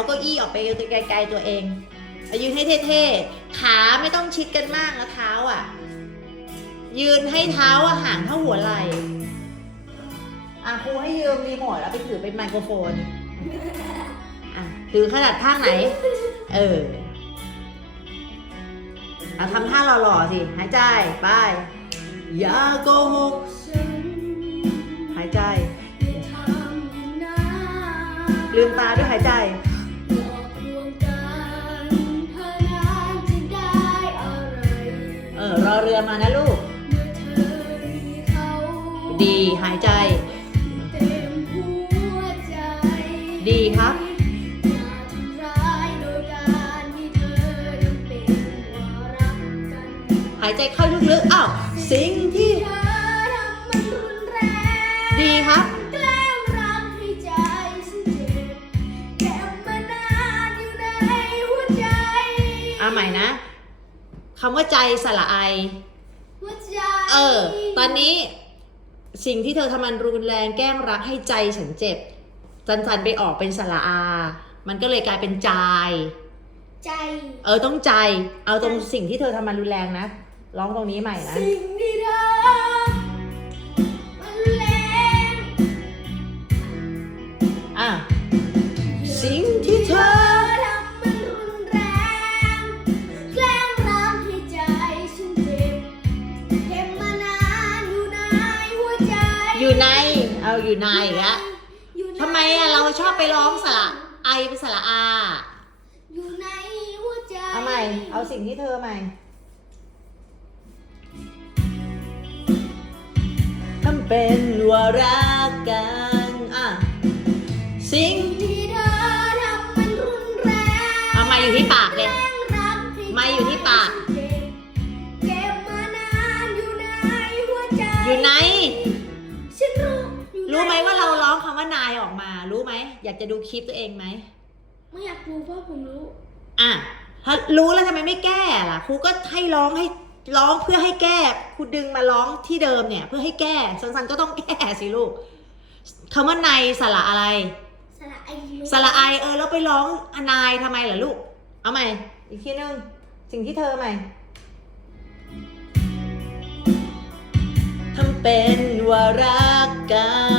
เอาเก้าอี้ออกไปไกลๆตัวเองยืนให้เท่ๆ ขาไม่ต้องชิดกันมากนะเท้าอะ ยืนให้เท้าอะห่างเท่าหัวไหล่อะครูให้ยืมรีโมทแล้วไปถือเป็นไมโครโฟน อะถือขนาดข้างไหน เออทำท่าหล่อๆสิ หายใจ ไป อย่าโกหกหายใจ ลืมตาด้วยหายใจ เออรอเรือมานะลูก ดีหายใจ ดีครับหายใจเข้าลึกๆอ้าวสิง คำว่าใจสละไอหัวใจเออ ตอนนี้สิ่งที่เธอทำมันรุนแรงแกล้งรักให้ใจฉันเจ็บจันจันไปออกเป็นสละอา มันก็เลยกลายเป็นใจ ใจ เออต้องใจ เอาตรงสิ่งที่เธอทำมันรุนแรงนะ ร้องตรงนี้ใหม่นะ สิ่งที่เธอ เอาอยู่ในอีกแล้วอยู่ในทำไมอะเราชอบไปร้องสระไอเป็นสระอา อยู่ในหัวใจเอาใหม่ เอาสิ่งที่เธอใหม่ทำเป็นว่ารักกันอะสิ่งที่เธอทำมันรุนแรงเอามาอยู่ที่ปากเลยแกล้งรักให้มาอยู่ที่ปากเก็บมานานอยู่ในหัวใจ อยู่ในฉันรู้อยู่ใน รู้ไหมว่าเราร้องคำว่านายออกมา รู้ไหม อยากจะดูคลิปตัวเองไหม ไม่อยากดูเพราะผมรู้ อะถ้ารู้แล้วทำไมไม่แก้ล่ะ ครูก็ให้ร้องให้ร้องเพื่อให้แก้ ครูดึงมาร้องที่เดิมเนี่ย เพื่อให้แก้สันสันก็ต้องแก้สิลูกคำว่าในสระอะไร สระไอรู้สระไอเออแล้วไปร้องอนายทำไมล่ะลูก เอาใหม่ อีกทีนึง สิ่งที่เธอใหม่ทำเป็นว่ารักกัน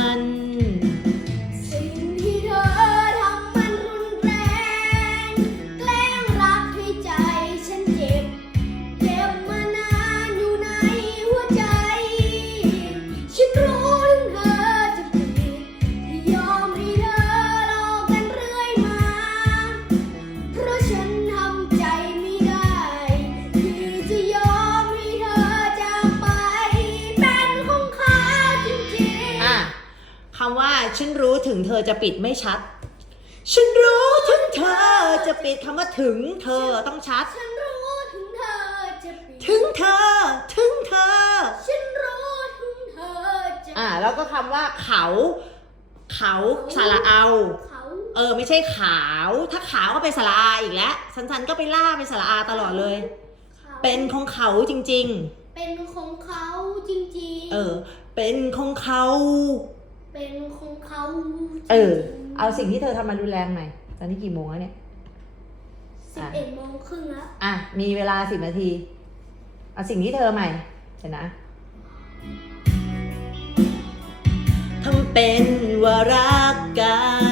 คำว่าฉันรู้ถึงเธอจะปิดไม่ชัด ฉันรู้ถึงเธอจะปิดคำว่าถึงเธอต้องชัด ฉันรู้ถึงเธอจะปิดถึงเธอ ถึงเธอ ฉันรู้ถึงเธอจะอะแล้วก็คำว่าเขา เขาสระเอาเขาเออไม่ใช่ขาว ถ้าขาวก็เป็นสระอาอีกแล้วสันสันก็ไปล่าเป็นสระอาตลอดเลยขาเป็นของเขาจริงเป็นของเขาจริงๆ เออ เป็นของเขา เป็นของเขาเออ เอาสิ่งที่เธอทำมารุนแรงหน่อยตอนนี้กี่โมงแล้วเนี่ย สิบเอ็ดโมงครึ่งแล้วอะ มีเวลาสิบนาที เอาสิ่งที่เธอใหม่เดี๋ยวนะทำเป็นว่ารักกัน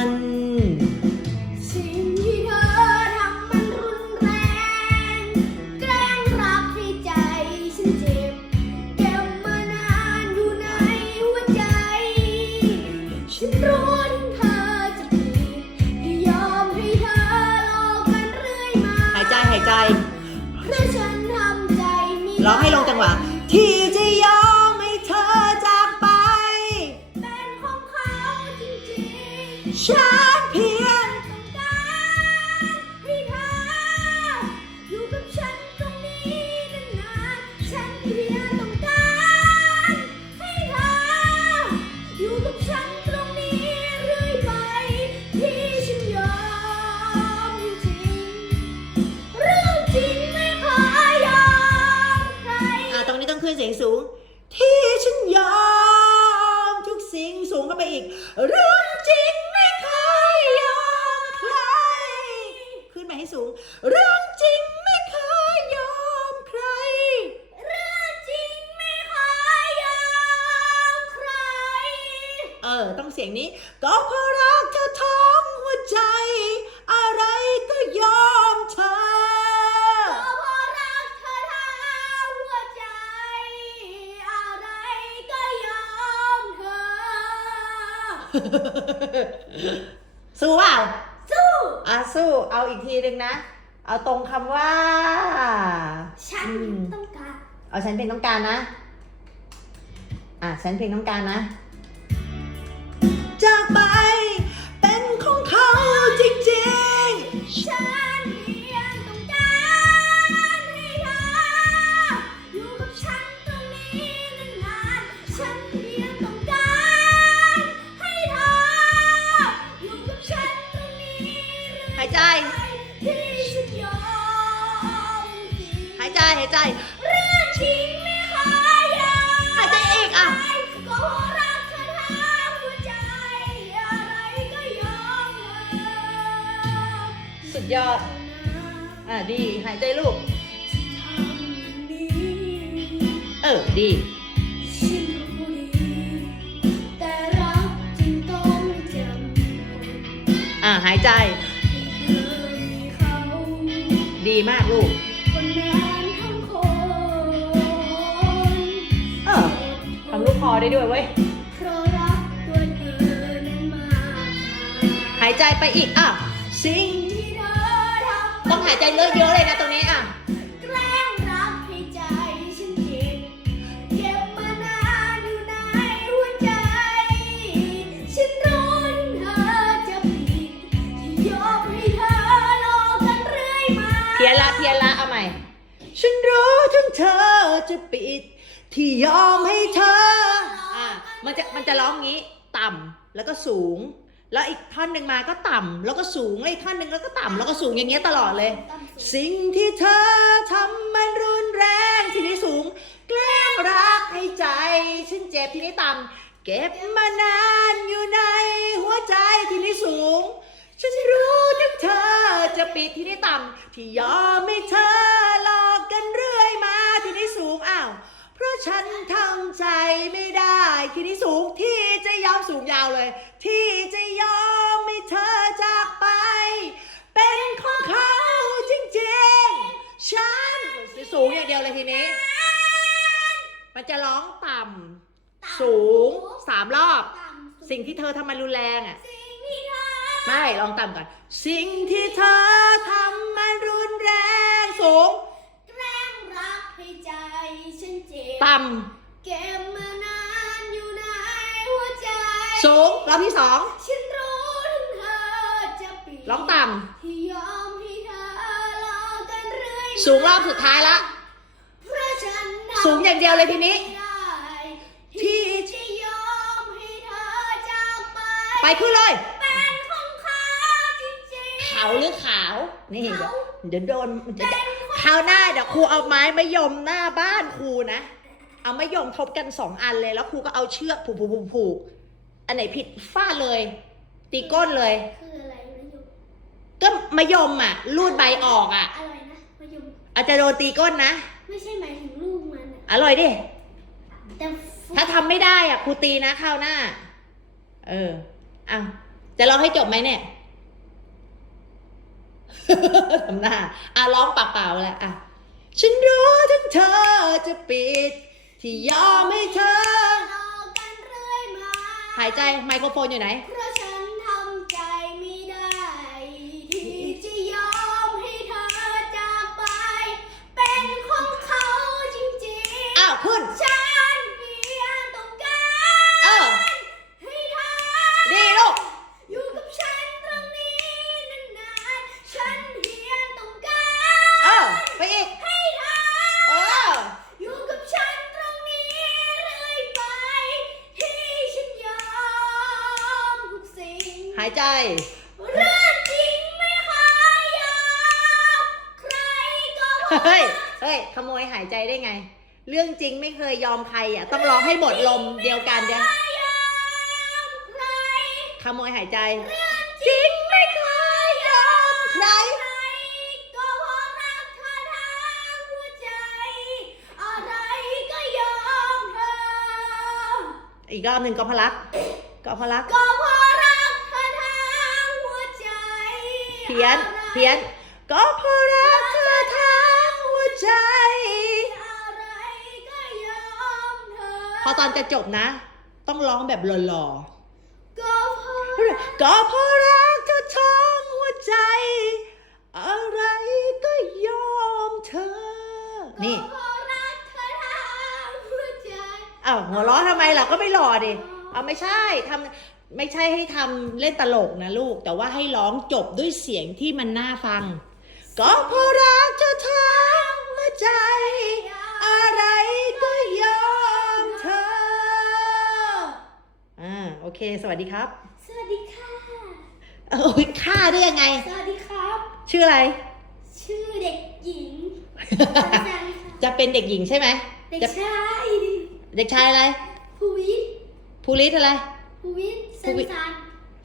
ร้องให้ลงจังหวะที่ อีก เรื่องจริงไม่เคยยอมใครสูง เรื่องจริงไม่เคยยอมใคร เรื่องจริงไม่เคยยอมใคร เออ ต้องเสียงนี้ ก็เพราะ สู้เปล่าสู้ อะสู้ เอาอีกทีหนึ่งนะ เอาตรงคำว่า ฉันอืมต้องการ เอาฉันเพลงต้องการนะ อะฉันเพลงต้องการนะายใจที่ฉันยอมสิหายใจ หายใจเรื่องจริงไม่เคยยอมหายใจอีกอะก็เพราะรักเธอทั้งหัวใจอะไรก็ยอมเธอสุดยอด อะดี หายใจลูก เออ ดีฉันรู้ดีแต่รักจริงต้องจำอะ หายใจเธอมีเขา ดีมากลูก คนนั้นทั้งคนเออทำลูกคอได้ด้วยเว้ย เพราะรักตัวเธอนั้นมากหายใจไปอีกอะสิ่งที่เธอทำ ต้องหายใจเยอะๆเลยนะตรงนี้อะ นละเพียนละเอาใหม่ ฉันรู้ถึงเธอจะปิด ที่ยอมให้เธอ อะมันจะมันจะร้องงี้ต่ำแล้วก็สูง แล้วอีกท่อนหนึ่งมาก็ต่ำแล้วก็สูงแล้วอีกท่อนหนึ่งแล้วก็ต่ำแล้วก็สูงอย่างเงี้ยตลอดเลย สิ่งที่เธอทำมันรุนแรงทีนี้สูง แกล้งรักให้ใจฉันเจ็บทีนี้ต่ำเก็บมานานอยู่ในหัวใจทีนี้สูง ฉันรู้ถึงเธอจะปิดทีนี้ต่ำที่ยอมให้เธอหลอกกันเรื่อยมาทีนี้สูงอ้าว เพราะฉันทำใจไม่ได้ทีนี้สูงที่จะยอมสูงยาวเลย ที่จะยอมให้เธอจากไป เป็นของเขาจริงๆ ฉันสูงอย่างเดียวเลยทีนี้ มันจะร้องต่ำสูงสามรอบ สิ่งที่เธอทำมันรุนแรงอะสิ่งที่เธอ ไม่ลองต่ำก่อน สิ่งที่เธอทำมันรุนแรงสูง แกล้งรักให้ใจฉันเจ็บต่เก็บมานานอยู่ในหัวใจำสูงรอบที่สองฉันรู้ถึงเธอจะปิดร้องต่ที่ยอมให้เธอรอกันเรื่อยำสูงรอบสุดท้ายละ เพราะฉันทำสูงอย่างเดียวเลยทีนี้ ไม่ได้ ที่ที่จะยอมให้เธอจากไป ไปขึ้นเลย ริงๆขาวหรือขาว นี่เดี๋ยวขาวเดี๋ยวโดนเดี๋ยวคราวหน้าเดี๋ยวครูเอาไม้มะยมหน้าบ้านครูนะ เอามะยมทบกันสองอันเลยแล้วครูก็เอาเชือกผูกผูกผูกผูกอันไหนผิดฟาดเลย ตีก้นเลย คืออะไรมะยมก็มะยมอะรูดใบออกอะ อะไรนะมะยมอาจจะโดนตีก้นนะ ไม่ใช่หมายถึงลูกมันอะอร่อยดิ แต่ถ้าทำไม่ได้อะครูตีนะคราวหน้า เอออะจะร้องให้จบไหมเนี่ย ทำหน้า อะร้องปากเปล่าๆเลยอะ ฉันรู้ถึงเธอจะปิด ที่ยอมให้เธอรอกันเรื่อยมาหายใจไมโครโฟนอยู่ไหนเพร เรื่องจริงไม่เคยยอมใครก็เฮ้ย เฮ้ย ขโมยหายใจได้ไง เรื่องจริงไม่เคยยอมใครอะ ต้องร้องให้หมดลมเดียวกันเด้ใคร ขโมยหายใจ เรื่องจริงไม่เคยยอมใครก็พนักเนักหัวใจ อะไรก็ยอมอีกรอบหนึ่งก็พลักก็พลักก็พ พี้ยน เพี้ยน ก็เพราะรักเธอทั้งหัวใจอะไรก็ยอมเธอพอตอนจะจบนะ ต้องร้องแบบหล่อก็เพราะๆก็เพราะรักเธอทั้งหัวใจ อะไรก็ยอมเธอ นี่ก็เพราะรักเธอทั้งหัวใจอ้าวหัวเราะทำไมเราก็ไม่หล่อดิ เอาไม่ใช่ทำ ไม่ใช่ให้ทำเล่นตลกนะลูก แต่ว่าให้ร้องจบด้วยเสียงที่มันน่าฟัง ก็เพราะรักเธอทั้งหัวใจ อะไรก็ยอมเธอ อ่าโอเค สวัสดีครับ สวัสดีค่ะ โอ้ยฆ่าได้ยังไง สวัสดีครับ ชื่ออะไร ชื่อเด็กหญิงสันสันค่ะจะเป็นเด็กหญิงใช่ไหม เด็กจะชายเด็กชายอะไรภูวิทย์ภูริศอะไร ภูวิทย์สันสัน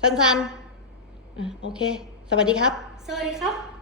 สันสันอะโอเค สวัสดีครับ สวัสดีครับ